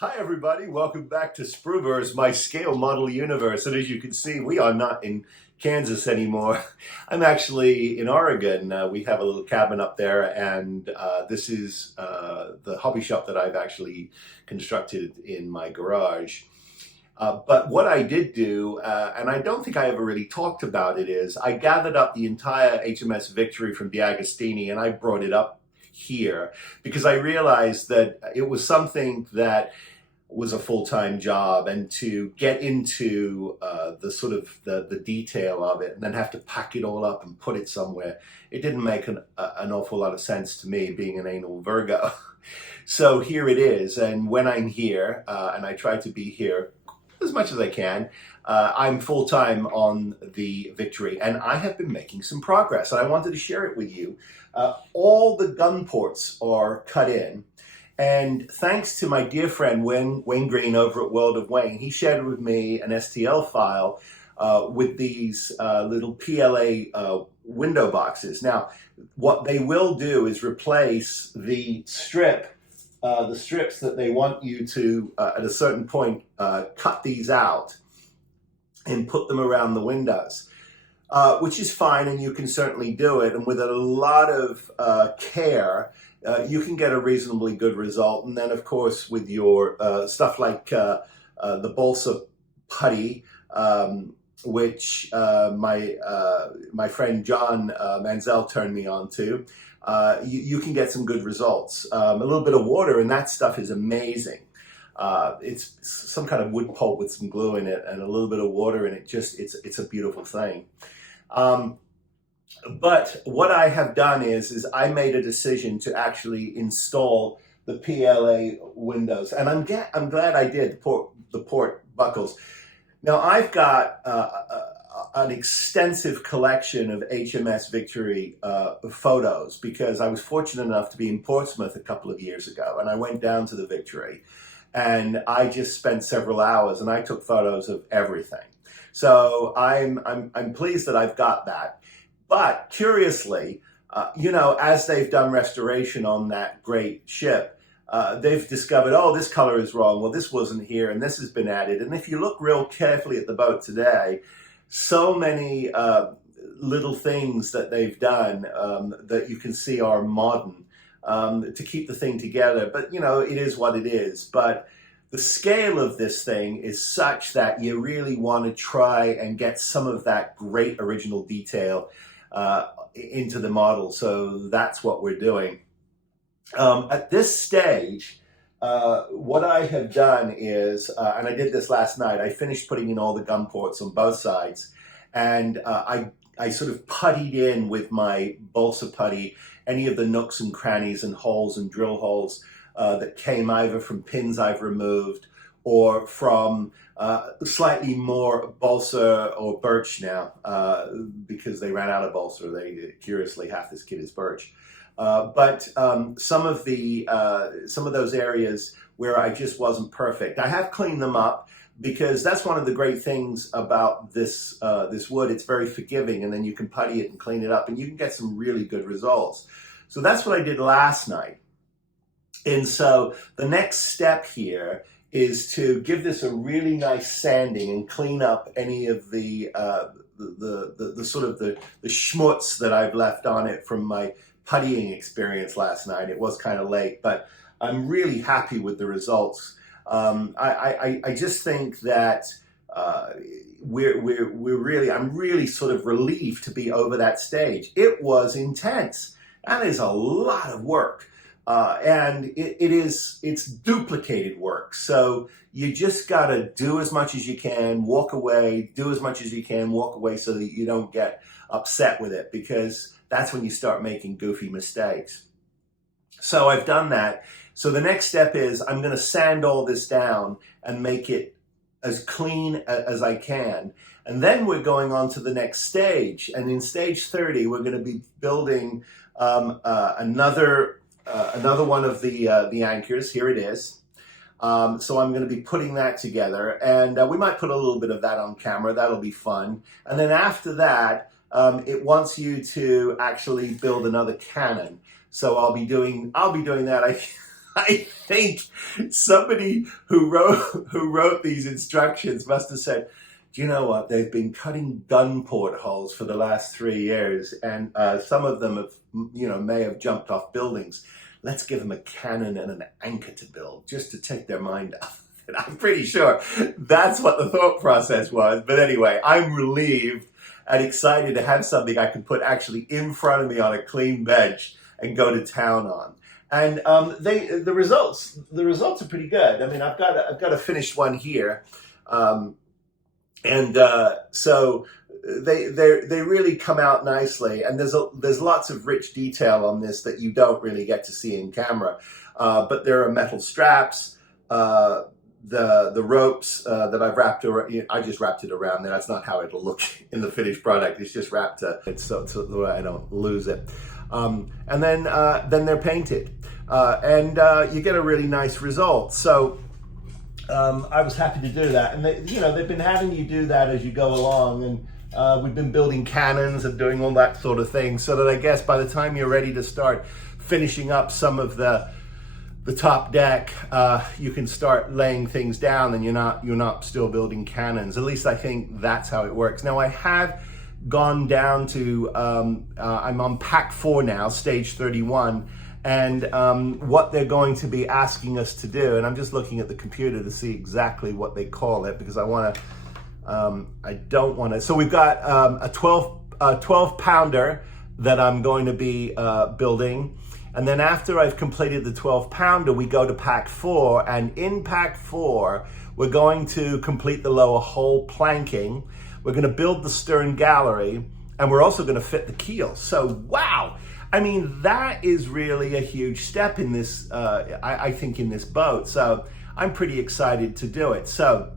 Hi everybody, welcome back to Spruverse, my scale model universe. And as you can see, we are not in Kansas anymore. I'm actually in Oregon. We have a little cabin up there, and this is the hobby shop that I've actually constructed in my garage. But what I did do, and I don't think I ever really talked about it, is I gathered up the entire HMS Victory from DeAgostini and I brought it up here because I realized that it was something that was a full-time job, and to get into the sort of the detail of it and then have to pack it all up and put it somewhere, it didn't make an awful lot of sense to me, being an anal Virgo. So here it is, and when I'm here, and I try to be here as much as I can, I'm full-time on the Victory, and I have been making some progress, and I wanted to share it with you. All the gun ports are cut in, and thanks to my dear friend Wayne Green over at World of Wayne, he shared with me an STL file with these little PLA window boxes. Now, what they will do is replace the strips that they want you to, at a certain point, cut these out and put them around the windows, which is fine, and you can certainly do it. And with a lot of care, you can get a reasonably good result. And then, of course, with your stuff like the balsa putty, which my friend John Manzel turned me on to, you can get some good results. A little bit of water and that stuff is amazing. It's some kind of wood pulp with some glue in it and a little bit of water, and it's a beautiful thing. But what I have done is I made a decision to actually install the PLA windows, and I'm glad I did, the port buckles. Now, I've got an extensive collection of HMS Victory photos, because I was fortunate enough to be in Portsmouth a couple of years ago, and I went down to the Victory, and I just spent several hours and I took photos of everything. So I'm pleased that I've got that. But curiously, as they've done restoration on that great ship, they've discovered, oh, this color is wrong. Well, this wasn't here, and this has been added. And if you look real carefully at the boat today, so many little things that they've done that you can see are modern to keep the thing together. But, it is what it is. But the scale of this thing is such that you really want to try and get some of that great original detail into the model. So that's what we're doing. At this stage, what I have done is, and I did this last night, I finished putting in all the gun ports on both sides, and I sort of puttied in with my balsa putty any of the nooks and crannies and holes and drill holes that came either from pins I've removed or from slightly more balsa or birch now, because they ran out of balsa. Curiously, half this kit is birch. But some of those areas where I just wasn't perfect, I have cleaned them up, because that's one of the great things about this wood. It's very forgiving, and then you can putty it and clean it up, and you can get some really good results. So that's what I did last night. And so the next step here is to give this a really nice sanding and clean up any of the sort of the schmutz that I've left on it from my puttying experience last night. It was kind of late, but I'm really happy with the results. I just think that I'm really sort of relieved to be over that stage. It was intense. That is a lot of work. And it's duplicated work. So you just got to do as much as you can, walk away, do as much as you can, walk away, so that you don't get upset with it, because that's when you start making goofy mistakes. So I've done that. So the next step is I'm going to sand all this down and make it as clean as I can. And then we're going on to the next stage. And in stage 30, we're going to be building another one of the anchors. Here it is. So I'm going to be putting that together, and we might put a little bit of that on camera. That'll be fun. And then after that, it wants you to actually build another cannon. So I'll be doing that. I think somebody who wrote these instructions must have said, do you know what? They've been cutting gun portholes for the last 3 years, and some of them have, may have jumped off buildings. Let's give them a cannon and an anchor to build, just to take their mind off. And I'm pretty sure that's what the thought process was. But anyway, I'm relieved and excited to have something I can put actually in front of me on a clean bench and go to town on. And the results are pretty good. I mean, I've got a finished one here, so they really come out nicely. And there's lots of rich detail on this that you don't really get to see in camera. But there are metal straps. The ropes that I've wrapped around, I just wrapped it around there. That's not how it'll look in the finished product. It's just wrapped so that I don't lose it. And then they're painted, and you get a really nice result. So I was happy to do that. And they've been having you do that as you go along, and we've been building cannons and doing all that sort of thing, so that I guess by the time you're ready to start finishing up some of the top deck, you can start laying things down, and you're not still building cannons. At least I think that's how it works. Now I have gone down to I'm on pack 4 now, stage 31, and what they're going to be asking us to do, and I'm just looking at the computer to see exactly what they call it, because I don't want to. So we've got a 12 pounder that I'm going to be building. And then after I've completed the 12 pounder, we go to pack 4. And in pack 4, we're going to complete the lower hull planking. We're going to build the stern gallery, and we're also going to fit the keel. So, wow. I mean, that is really a huge step in this, I think, in this boat. So I'm pretty excited to do it. So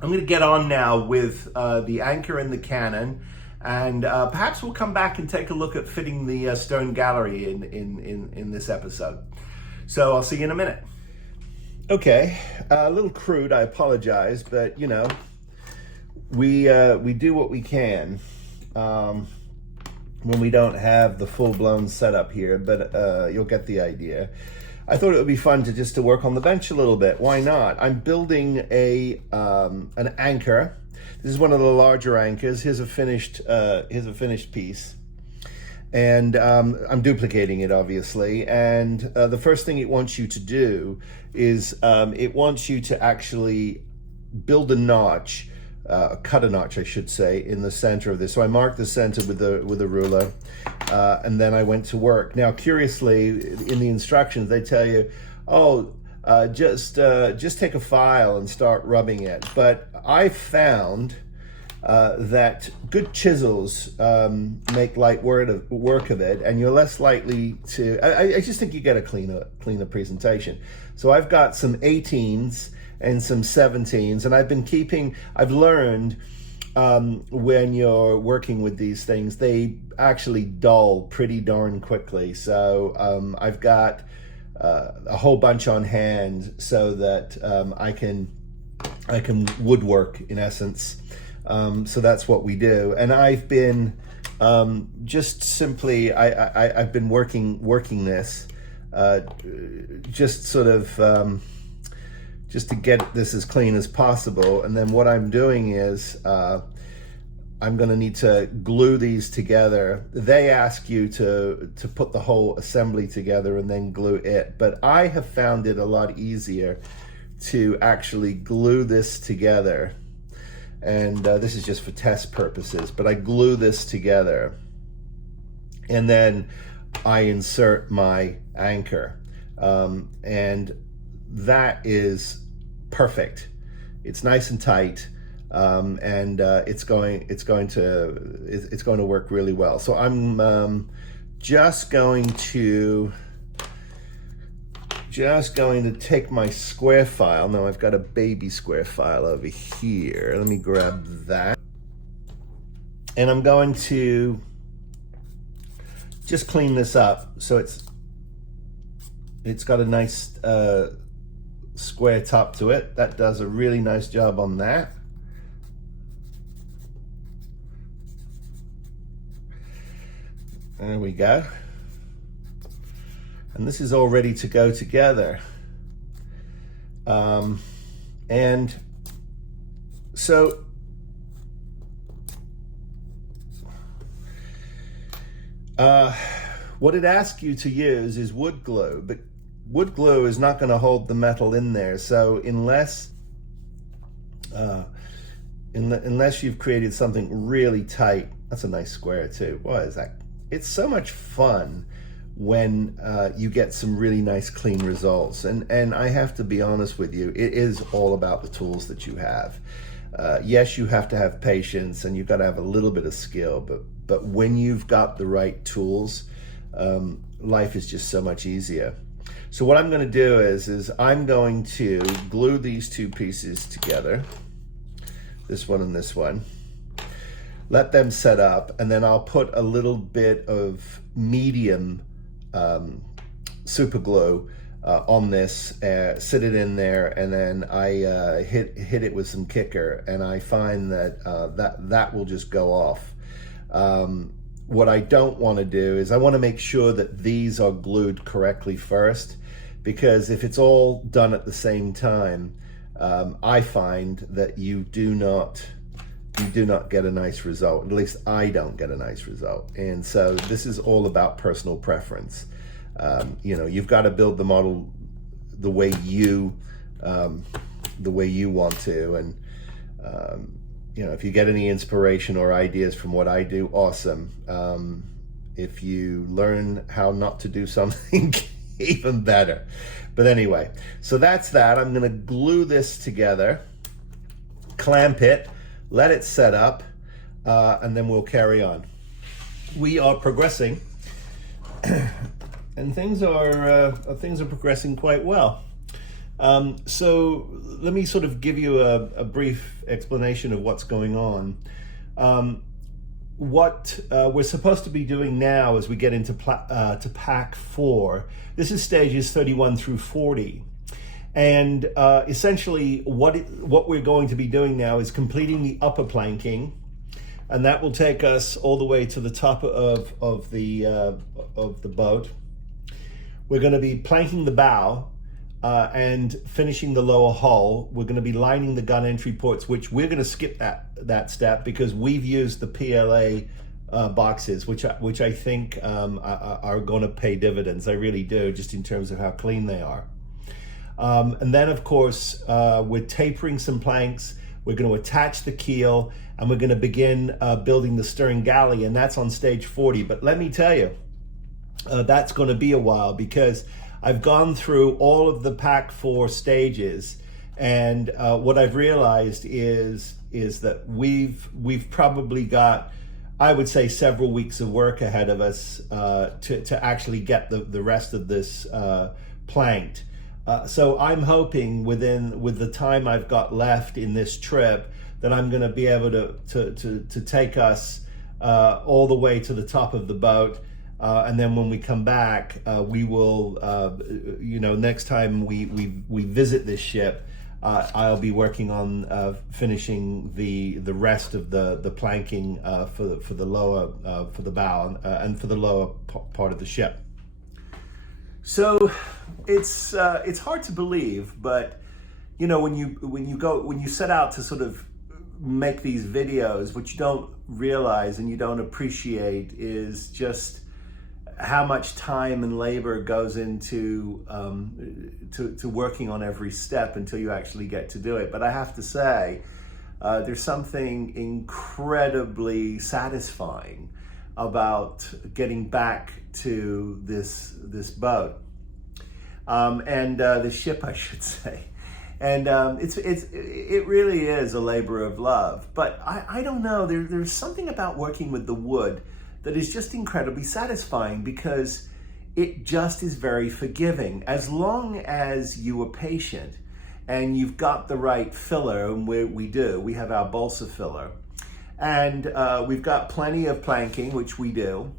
I'm going to get on now with the anchor and the cannon. And perhaps we'll come back and take a look at fitting the stern gallery in this episode. So I'll see you in a minute. Okay, a little crude, I apologize, but we do what we can when we don't have the full-blown setup here, but you'll get the idea. I thought it would be fun to work on the bench a little bit. Why not? I'm building an anchor. This is one of the larger anchors. Here's a finished piece, and I'm duplicating it, obviously. And the first thing it wants you to do is it wants you to actually build a notch, cut a notch, I should say, in the center of this. So I marked the center with a ruler, and then I went to work. Now, curiously, in the instructions, they tell you, oh, just take a file and start rubbing it. But I found that good chisels make light work of it, and you're less likely to. I just think you get a cleaner presentation. So I've got some 18s and some 17s, and I've learned when you're working with these things, they actually dull pretty darn quickly. So I've got a whole bunch on hand so that I can woodwork, in essence. So that's what we do. And I've been just simply I've been working this just sort of just to get this as clean as possible. And then what I'm doing is I'm going to need to glue these together. They ask you to put the whole assembly together and then glue it. But I have found it a lot easier to actually glue this together. And this is just for test purposes, but I glue this together. And then I insert my anchor. And that is perfect. It's nice and tight. And it's going to work really well. So I'm just going to take my square file. Now I've got a baby square file over here. Let me grab that, and I'm going to just clean this up so it's got a nice square top to it. That does a really nice job on that. There we go. And this is all ready to go together. And so what it asks you to use is wood glue, but wood glue is not going to hold the metal in there. So unless you've created something really tight, that's a nice square too. What is that? It's so much fun when you get some really nice clean results. And I have to be honest with you, it is all about the tools that you have. Yes, you have to have patience and you've got to have a little bit of skill, but when you've got the right tools, life is just so much easier. So what I'm going to do is I'm going to glue these two pieces together, this one and this one, let them set up, and then I'll put a little bit of medium super glue on this, sit it in there, and then I hit it with some kicker, and I find that that will just go off. What I don't want to do is I want to make sure that these are glued correctly first, because if it's all done at the same time, I find that you do not get a nice result. At least I don't get a nice result. And so this is all about personal preference. You know, you've got to build the model the way you want to. And you know, if you get any inspiration or ideas from what I do, awesome. If you learn how not to do something, even better. But anyway, so that's that. I'm going to glue this together, clamp it, let it set up, and then we'll carry on. We are progressing, and things are progressing quite well. So let me sort of give you a brief explanation of what's going on. What we're supposed to be doing now as we get into to pack 4. This is stages 31 through 40. And essentially what we're going to be doing now is completing the upper planking, and that will take us all the way to the top of the boat. We're going to be planking the bow and finishing the lower hull. We're going to be lining the gun entry ports, which we're going to skip that step because we've used the PLA boxes, which I think are going to pay dividends. I really do, just in terms of how clean they are. And then, of course, we're tapering some planks. We're going to attach the keel, and we're going to begin building the stern galley, and that's on stage 40. But let me tell you, that's going to be a while, because I've gone through all of the Pack 4 stages, and what I've realized is that we've probably got, I would say, several weeks of work ahead of us to actually get the rest of this planked. So I'm hoping with the time I've got left in this trip that I'm going to be able to take us all the way to the top of the boat, and then when we come back, we will, next time we visit this ship, I'll be working on finishing the rest of the planking for the lower for the bow and for the lower part of the ship. So it's hard to believe, but you know, when you set out to sort of make these videos, what you don't realize and you don't appreciate is just how much time and labor goes into to working on every step until you actually get to do it. But I have to say, there's something incredibly satisfying about getting back to this boat and the ship, I should say. And it really is a labor of love. But I don't know, there's something about working with the wood that is just incredibly satisfying, because it just is very forgiving. As long as you are patient and you've got the right filler, and we have our balsa filler, and we've got plenty of planking, which we do.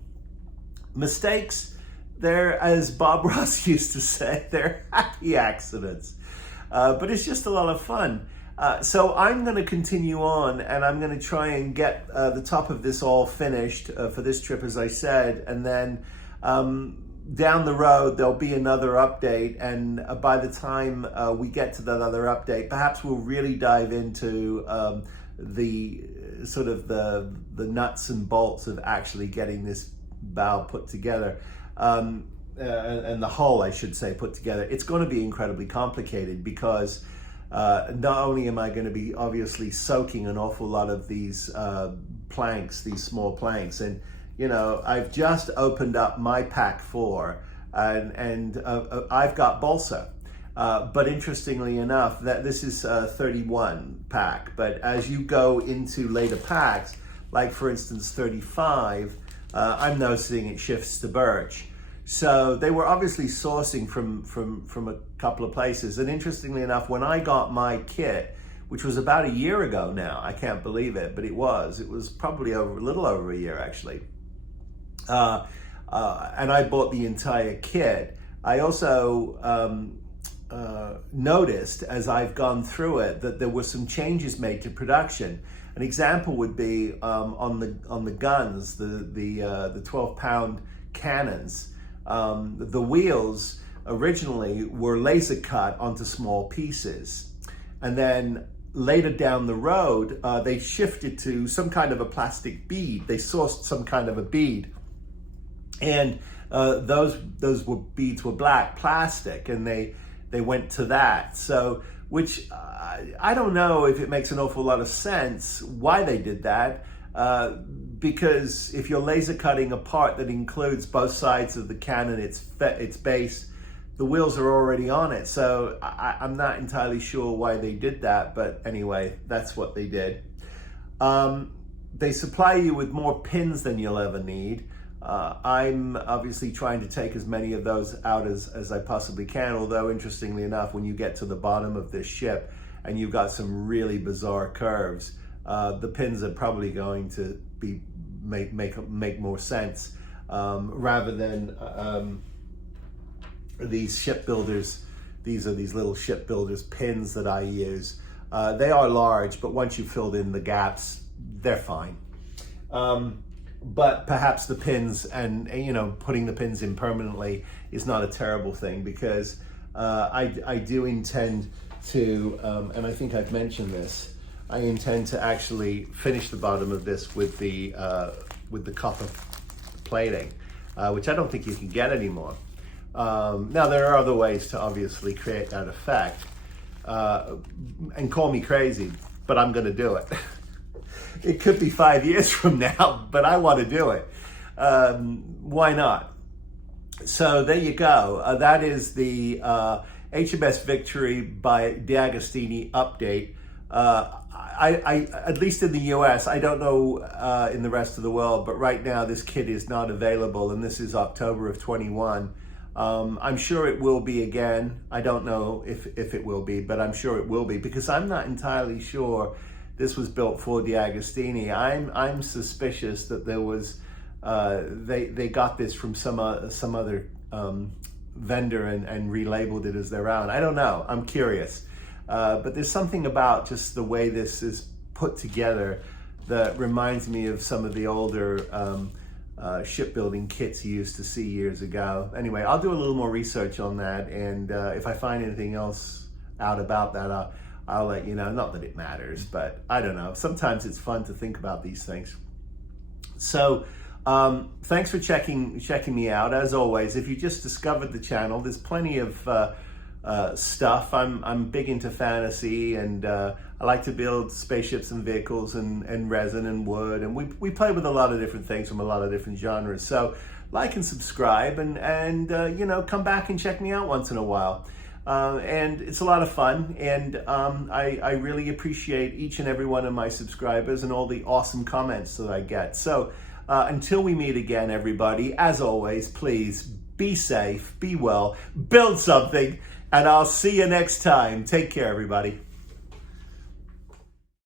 Mistakes, they're, as Bob Ross used to say, they're happy accidents. But it's just a lot of fun. So I'm going to continue on, and I'm going to try and get the top of this all finished for this trip, as I said, and then down the road, there'll be another update, and by the time we get to that other update, perhaps we'll really dive into the sort of the nuts and bolts of actually getting this bow put together, and the hull, I should say, put together. It's going to be incredibly complicated because not only am I going to be obviously soaking an awful lot of these planks, these small planks, and you know, I've just opened up my pack 4, and I've got balsa. But interestingly enough, that this is a 31 pack. But as you go into later packs, like for instance 35, I'm noticing it shifts to birch. So they were obviously sourcing from a couple of places. And interestingly enough, when I got my kit, which was about a year ago now, I can't believe it, but it was probably a little over a year actually. And I bought the entire kit. I also noticed as I've gone through it that there were some changes made to production. An example would be on the guns, the 12-pound cannons. The wheels originally were laser cut onto small pieces, and then later down the road they shifted to some kind of a plastic bead. They sourced some kind of a bead, and those beads were black plastic, and they went to that. So, which I don't know if it makes an awful lot of sense why they did that, because if you're laser cutting a part that includes both sides of the cannon, its base, the wheels are already on it. So I'm not entirely sure why they did that, but anyway, that's what they did. They supply you with more pins than you'll ever need. I'm obviously trying to take as many of those out as I possibly can, although interestingly enough, when you get to the bottom of this ship and you've got some really bizarre curves, the pins are probably going to make more sense, rather than these shipbuilders. These are these little shipbuilders pins that I use. They are large, but once you've filled in the gaps, they're fine. But perhaps the pins, and you know, putting the pins in permanently is not a terrible thing, because I do intend to, and I think I've mentioned this, I intend to actually finish the bottom of this with the copper plating, which I don't think you can get anymore. Now there are other ways to obviously create that effect, and call me crazy, but I'm going to do it. It could be 5 years from now, but I want to do it. Why not? So there you go. That is the HMS Victory by DeAgostini update. I at least in the US, I don't know in the rest of the world, but right now this kit is not available, and this is October of 21. I'm sure it will be again. I don't know if it will be, but I'm sure it will be, because I'm not entirely sure this was built for DeAgostini. I'm suspicious that there was they got this from some other vendor and relabeled it as their own. I don't know. I'm curious, but there's something about just the way this is put together that reminds me of some of the older shipbuilding kits you used to see years ago. Anyway, I'll do a little more research on that, and if I find anything else out about that, I'll let you know. Not that it matters, but I don't know. Sometimes it's fun to think about these things. So thanks for checking me out. As always, if you just discovered the channel, there's plenty of stuff. I'm big into fantasy, and I like to build spaceships and vehicles and resin and wood, and we play with a lot of different things from a lot of different genres. So like and subscribe, and you know, come back and check me out once in a while. And it's a lot of fun, and I really appreciate each and every one of my subscribers and all the awesome comments that I get. So until we meet again, everybody, as always, please be safe, be well, build something, and I'll see you next time. Take care, everybody.